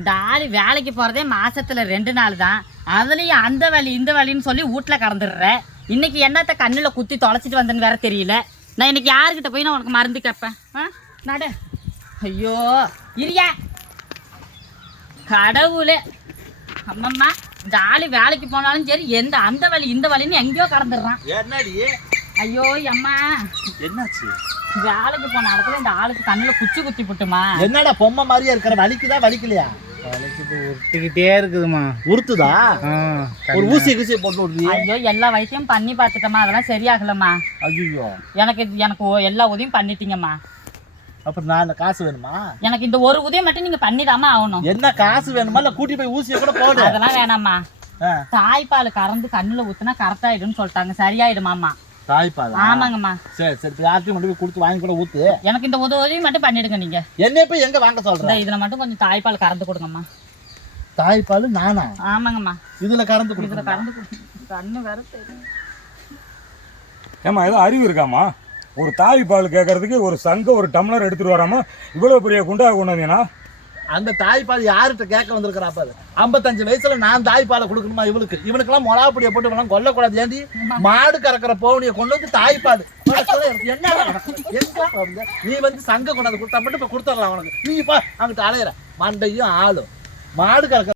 இந்த ஆளு வேலைக்கு போறதே மாசத்துல 2 நாள் தான். அதுலயும் அந்த வலி இந்த வலின்னு சொல்லி வீட்டுல கடந்துடுற. இன்னைக்கு என்னத்த கண்ணுல குத்தி தொலைச்சிட்டு வந்தேன்னு வேற தெரியல. நான் இன்னைக்கு யாருக்கிட்ட போய் நான் உனக்கு மருந்து கேட்பேன்? நட. ஐயோ இரியா கடவுளே. அம்மம்மா, இந்த ஆளு வேலைக்கு போனாலும் சரி எந்த அந்த வலி இந்த வலின்னு எங்கேயோ கடந்துடுறான். என்னடி? ஐயோ அம்மா, என்னாச்சு? வேலைக்கு போன இடத்துல இந்த ஆளுக்கு கண்ணுல குச்சி குத்தி போட்டுமா. என்னடா பொம்மை மாதிரியா இருக்கிற? வலிக்குதா வலிக்கலையா? வலிக்குது, உருட்டிக்கிட்டே இருக்குதுமா. உறுத்துதா? ஒரு ஊசி ஊசி போட்டு விடுறீ? ஐயோ எல்லா வைத்தியம் பண்ணி பார்த்துட்டோமா, அதெல்லாம் சரியாகலம்மா. ஐயோ, எனக்கு எல்லா உதவியும் பண்ணிட்டீங்கம்மா. அப்புறம் நான் காசு வேணுமா? எனக்கு இந்த ஒரு உதவி மட்டும் நீங்க பண்ணிடாம ஆகணும். என்ன காசு வேணுமா? இல்ல கூட்டி போய் ஊசியை கூட போடு. அதெல்லாம் வேணாம்மா. தாய்ப்பால் கறந்து கண்ணுல ஊத்துனா கரெக்ட் ஆயிடும்னு சொல்லிட்டாங்க. சரியாயிடுமாம்மா? தாய்ப்பால்? ஆமாங்கம்மா. சரி சரி, யார்ட்டையும் கொண்டு போய் கொடுத்து வாங்கி கூட ஊத்து. எனக்கு இந்த உதவி மட்டும் பண்ணிடுங்க நீங்க. என்ன போய் எங்க வாங்க சொல்றேன்? இதுல மட்டும் கொஞ்சம் தாய்ப்பால் கறந்து கொடுங்கம்மா. தாய்ப்பால் நானா? ஆமாங்கம்மா. இதுல கறந்து கொடு. இதுல கறந்து கண்ணு வேற தெரியும். ஏமா ஏதோ அறிவு இருக்காமா? ஒரு தாய்ப்பால் கேட்கறதுக்கு ஒரு சங்கம் ஒரு டம்ளர் எடுத்துட்டு வராமா இவ்வளவு பெரிய குண்டா கொண்டாந்தீங்கன்னா? அந்த தாய்ப்பால் யார்கிட்ட கேட்க வந்திருக்கிறா பாரு? 55 வயசுல நான் தாய்ப்பாலை கொடுக்கணுமா இவளுக்கு? இவனுக்கெல்லாம் மிளகாப்பொடியை போட்டு வேணாம் கொல்லக்கூடாது. ஏண்டி மாடு கறக்கிற போவனியை கொண்டு வந்து தாய்ப்பால் என்ன? நீ வந்து சங்க கொண்டாந்து கொடுத்தா மட்டும் இப்ப கொடுத்துடலாம் உனக்கு. நீ இப்ப அங்கிட்ட அலையிற மண்டையும் ஆளும் மாடு கறக்கிற